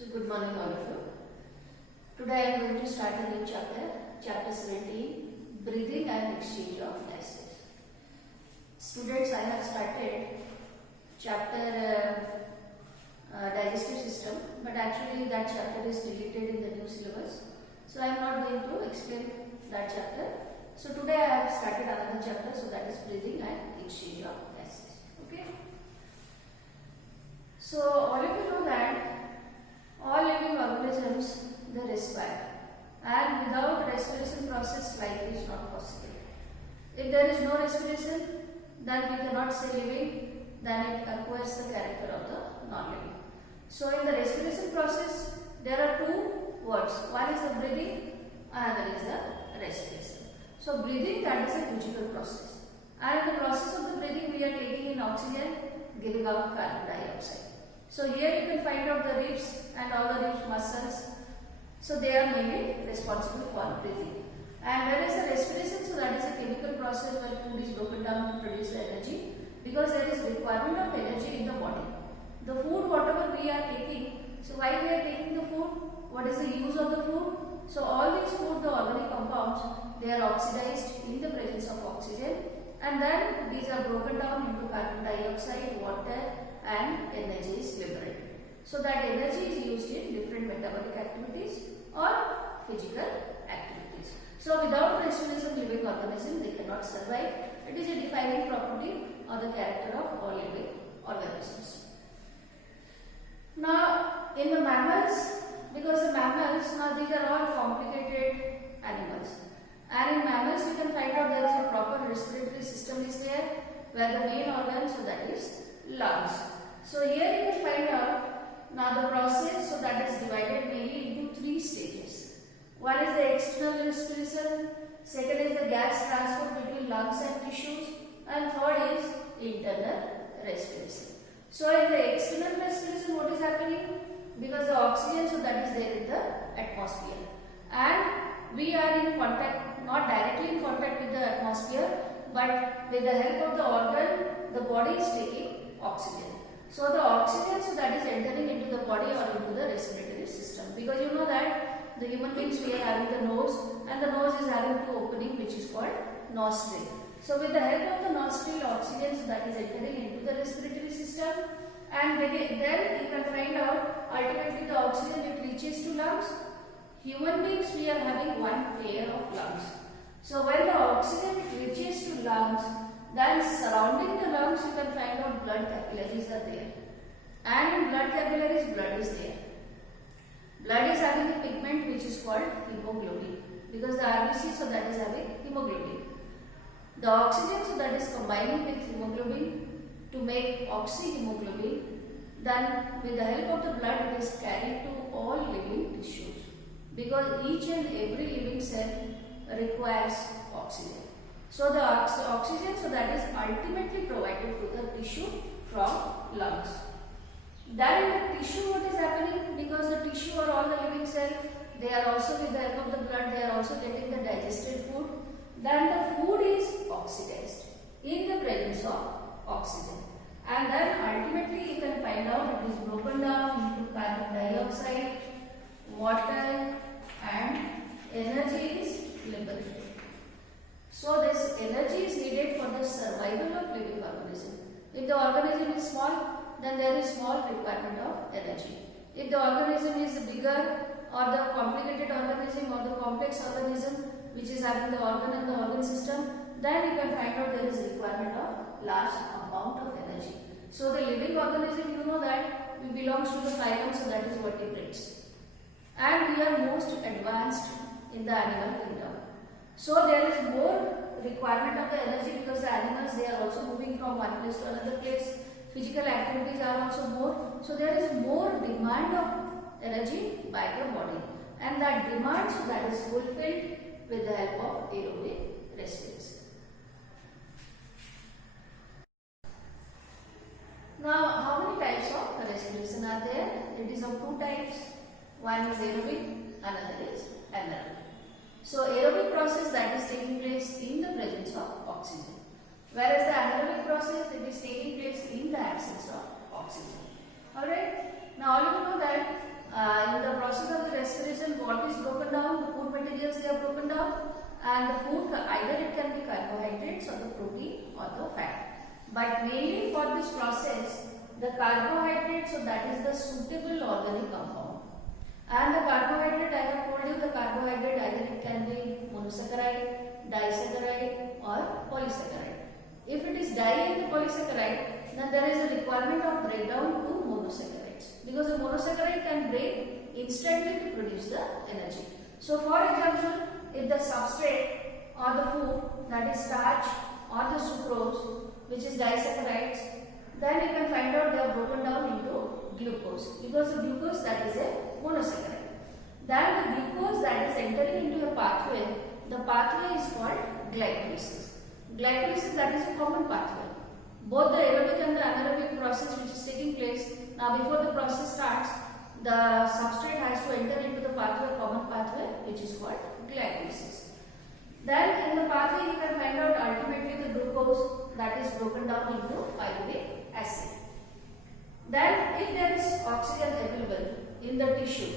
So good morning all of you. Today I am going to start a new chapter, chapter 17, breathing and exchange of gases. Students, I have started chapter digestive system, but actually that chapter is deleted in the new syllabus. So I am not going to explain that chapter. So today I have started another chapter, so that is breathing and exchange of gases. Okay. So all of you know that all living organisms, they respire, and without respiration process life is not possible. If there is no respiration, then we cannot say living, then it acquires the character of the non-living. So in the respiration process there are two words, one is the breathing, another is the respiration. So breathing, that is a physical process, and in the process of the breathing we are taking in oxygen, giving out carbon dioxide. So here you can find out the ribs and all the ribs muscles. So they are mainly responsible for breathing. And whereas the respiration, so that is a chemical process where food is broken down to produce the energy, because there is requirement of energy in the body. The food whatever we are taking, so why we are taking the food, what is the use of the food? So all these food, the organic compounds, they are oxidized in the presence of oxygen, and then these are broken down into carbon dioxide, water, and energy is liberated. So that energy is used in different metabolic activities or physical activities. So without respiration, living organism, they cannot survive. It is a defining property or the character of all living organisms. Now in the mammals, because the mammals, now these are all complicated animals, and in mammals you can find out there is a proper respiratory system is there, where the main organ, so that is lungs. So here you can find out now the process, so that is divided mainly into three stages. One is the external respiration, second is the gas transfer between lungs and tissues, and third is internal respiration. So in the external respiration, what is happening? Because the oxygen, so that is there in the atmosphere, and we are in contact, not directly in contact with the atmosphere, but with the help of the organ, the body is taking oxygen. So the oxygen, so that is entering into the body or into the respiratory system, because you know that the human beings, we are having the nose, and the nose is having two opening which is called nostril. So with the help of the nostril, oxygen, so that is entering into the respiratory system, and then you can find out ultimately the oxygen it reaches to lungs. Human beings, we are having one pair of lungs. So when the oxygen reaches to lungs, then surrounding the lungs you can find out blood capillaries are there, and in blood capillaries blood is there. Blood is having a pigment which is called hemoglobin, because the RBC, so that is having hemoglobin. The oxygen, so that is combining with hemoglobin to make oxyhemoglobin. Then with the help of the blood it is carried to all living tissues, because each and every living cell requires oxygen. So the oxygen, so that is ultimately provided to the tissue from lungs. Then in the tissue what is happening, because the tissue or all the living cells, they are also with the help of the blood, they are also getting the digested food. Then the food is oxidized in the presence of oxygen, and then ultimately you can find out it is broken down into carbon dioxide, water, and energy is liberated. So this energy is needed for the survival of living organism. If the organism is small, then there is small requirement of energy. If the organism is bigger, or the complicated organism or the complex organism which is having the organ and the organ system, then you can find out there is requirement of large amount of energy. So the living organism, you know that we belongs to the phylum, so that is vertebrates, and we are most advanced in the animal kingdom. So there is more requirement of the energy, because the animals, they are also moving from one place to another place. Physical activities are also more. So there is more demand of energy by the body, and that demand, so that is fulfilled with the help of aerobic respiration. Now how many types of respiration are there? It is of two types. One is aerobic, another is anaerobic. So aerobic process, that is taking place in the presence of oxygen, whereas the anaerobic process, it is taking place in the absence of oxygen. Alright. Now all of you know that carbohydrates or the protein or the fat. But mainly for this process, the carbohydrate, so that is the suitable organic compound. And the carbohydrate, I have told you the carbohydrate either it can be monosaccharide, disaccharide or polysaccharide. If it is di and polysaccharide, then there is a requirement of breakdown to monosaccharides, because a monosaccharide can break instantly to produce the energy. So for example, if the substrate or the food, that is starch or the sucrose, which is disaccharides, then you can find out they are broken down into glucose, because the glucose, that is a monosaccharide. Then the glucose that is entering into a pathway, the pathway is called glycolysis. Glycolysis, that is a common pathway. Both the aerobic and the anaerobic process which is taking place, now before the process starts, the substrate has to enter into the pathway, common pathway, which is called glycolysis. Then in the pathway you can find out ultimately the glucose that is broken down into pyruvic acid. Then if there is oxygen available in the tissue,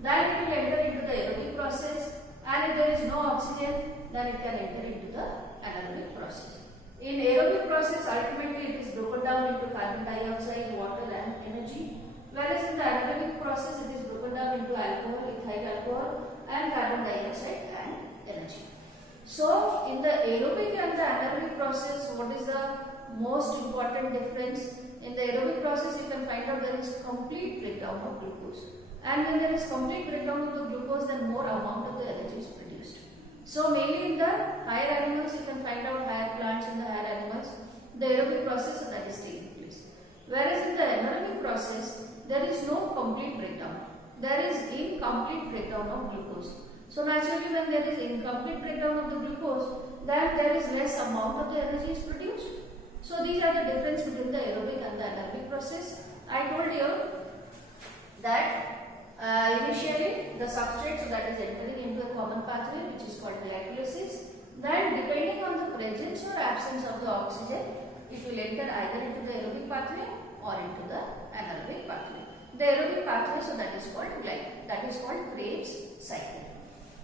then it will enter into the aerobic process, and if there is no oxygen, then it can enter into the anaerobic process. In aerobic process, ultimately it is broken down into carbon dioxide, water and energy, whereas in the anaerobic process it is broken down into alcohol, ethyl alcohol and carbon dioxide and energy. So in the aerobic and the anaerobic process, what is the most important difference? In the aerobic process, you can find out there is complete breakdown of glucose, and when there is complete breakdown of the glucose, then more amount of the energy is produced. So mainly in the higher animals, you can find out higher plants in the higher animals, the aerobic process that is taking place. Whereas in the anaerobic process, there is no complete breakdown. There is incomplete breakdown of glucose. So naturally, when there is incomplete breakdown of the glucose, then there is less amount of the energy is produced. So these are the difference between the aerobic and the anaerobic process. I told you that initially the substrate, so that is entering into a common pathway which is called glycolysis. Then depending on the presence or absence of the oxygen, it will enter either into the aerobic pathway or into the anaerobic pathway. The aerobic pathway, so that is called Krebs cycle.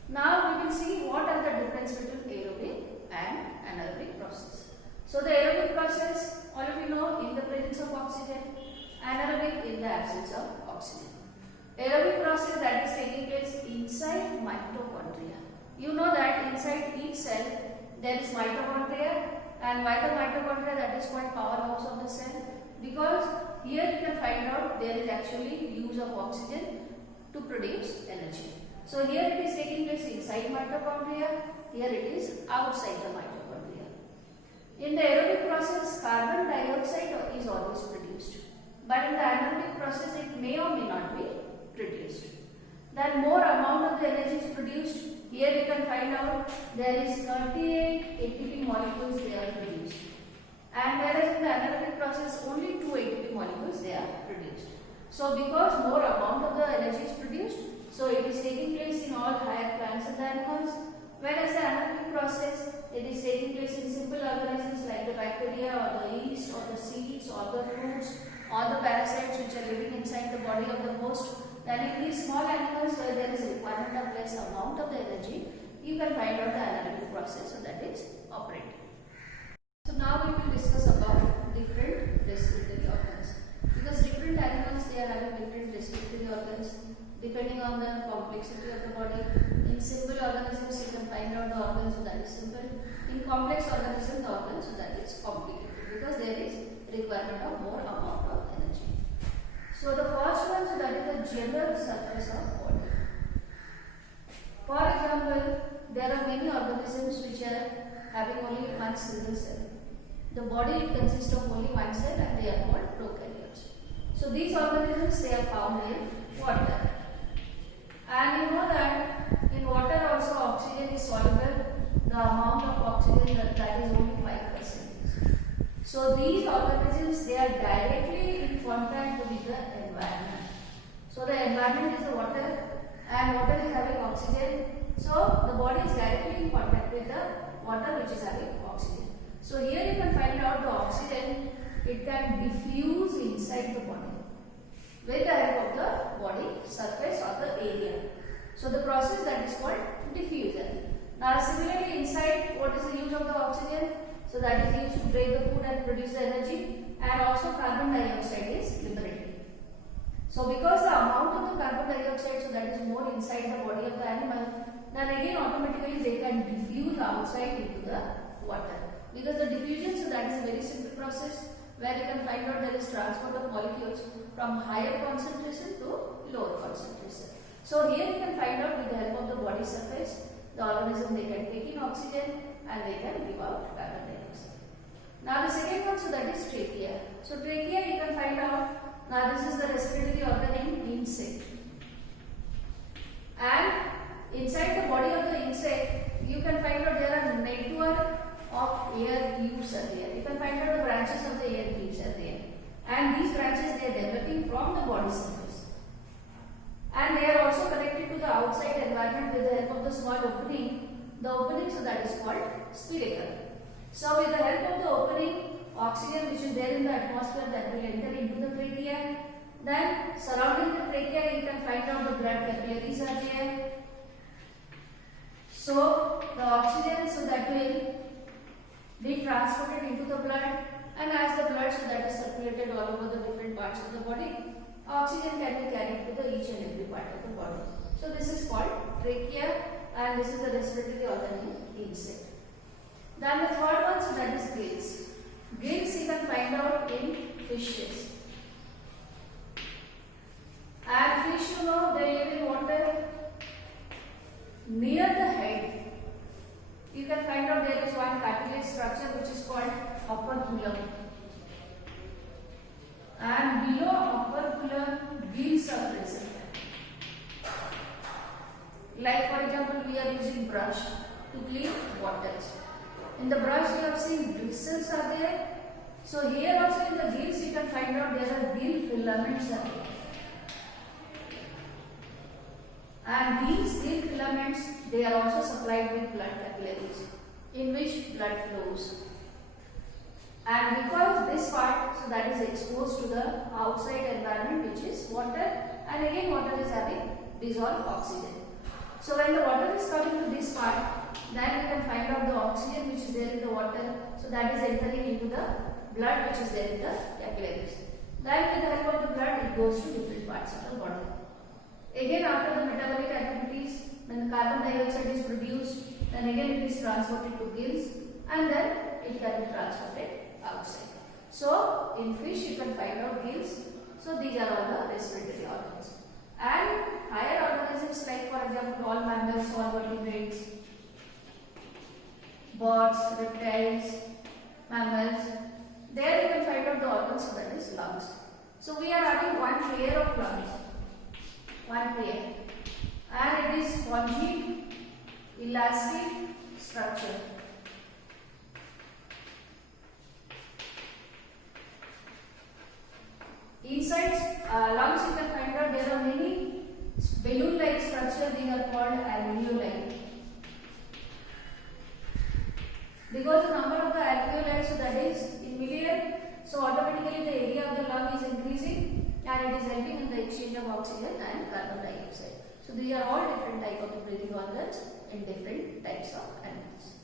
Now we will see what are the difference between aerobic and anaerobic process. So the aerobic process, all of you know, in the presence of oxygen, anaerobic in the absence of oxygen. Aerobic process that is taking place inside mitochondria. You know that inside each cell there is mitochondria, and why the mitochondria, that is called powerhouse of the cell, because here you can find out there is actually use of oxygen to produce energy. So here it is taking place inside mitochondria, here it is outside the mitochondria. In the aerobic process, carbon dioxide is always produced, but in the anaerobic process it may or may not be produced. Then more amount of the energy is produced. Here you can find out there is 38 ATP molecules they are produced, and whereas in the anaerobic process only 2 ATP molecules they are produced. So because more amount of the energy is produced, so it is taking place in all higher plants and animals, whereas the anaerobic process, it is taking place in simple organisms like the bacteria or the yeast or the seeds or the fruits or the parasites which are living inside the body of the host. Then in these small animals where there is a requirement of less amount of the energy, you can find out the anaerobic process, so that is operating. So now we will discuss about different respiratory organs, because different animals, they are having different respiratory organs depending on the complexity of the body. In simple organisms you can find out the organs, so that is simple. In complex organisms, the organs, so that is complicated, because there is requirement of more amount of energy. So the first one, so that is the general surface of body. For example, there are many organisms which are having only one single cell. The body consists of only one cell, and they are called prokaryotes. So these organisms, they are found in water. And you know that in water also oxygen is soluble. The amount of oxygen that is only 5%. So these organisms, they are directly in contact with the environment. So the environment is the water, and water is having oxygen. So the body is directly in contact with the water which is having oxygen. So here you can find out the oxygen, it can diffuse inside the body with the help of the body surface or the area. So the process that is called diffusion. Now similarly inside, what is the use of the oxygen? so that is used to break the food and produce the energy, and also carbon dioxide is liberated. So because the amount of the carbon dioxide, so that is more inside the body of the animal, then again automatically they can diffuse outside into the water. Because the diffusion, so that is a very simple process where you can find out there is transport of molecules from higher concentration to lower concentration. So here you can find out with the help of the body surface, the organism they can take in oxygen and they can give out carbon dioxide. Now the second one, so that is trachea. So trachea you can find out, now this is the respiratory organ in insect. And inside the body of the insect, you can find out there are network of air tubes are there. You can find out the branches of the air tubes are there. And these branches they are developing from the body surface. And they are also connected to the outside environment with the help of the small opening. The opening, so that is called spiracle. So with the help of the opening, oxygen which is there in the atmosphere that will enter into the trachea. Then surrounding the trachea you can find out the blood capillaries are there. So the oxygen, so that will be transported into the blood, and as the blood, so that is circulated all over the different parts of the body, oxygen can be carried to the each and every part of the body. So this is called trachea, and this is the respiratory organ in insect. Then the third one, so that is gills. Gills you can find out in fishes. And fish, you know, they live in water. Near the head, you can find out there is one cartilage structure which is called operculum. And below operculum, gills are present. Like for example, we are using brush to clean waters. In the brush you have seen bristles are there. So here also in the gills you can find out there are gill filaments are there. And these gill filaments, they are also supplied with blood capillaries in which blood flows. And because this part, so that is exposed to the outside environment which is water, and again water is having dissolved oxygen. So when the water is coming to this part, then you can find out the oxygen which is there in the water, so that is entering into the blood which is there in the capillaries. Then with the help of the blood, it goes to different parts of the body. Again after the metabolic activities, when the carbon dioxide is produced, then again it is transported to gills, and then it can be transported outside. So in fish you can find out gills. So these are all the respiratory organs. And higher organisms like for example all mammals, all vertebrates, birds, reptiles, mammals, there you can find out the organs, so that is lungs. So we are having one pair of lungs. One pair, and it is spongy, elastic structure. Inside lungs you can find out there are many balloon-like structure. These are called alveoli. Because the number of the alveoli, so that is in million, so automatically the area of the lung is increasing. And it is helping in the exchange of oxygen and carbon dioxide. So these are all different types of the breathing organs in different types of animals.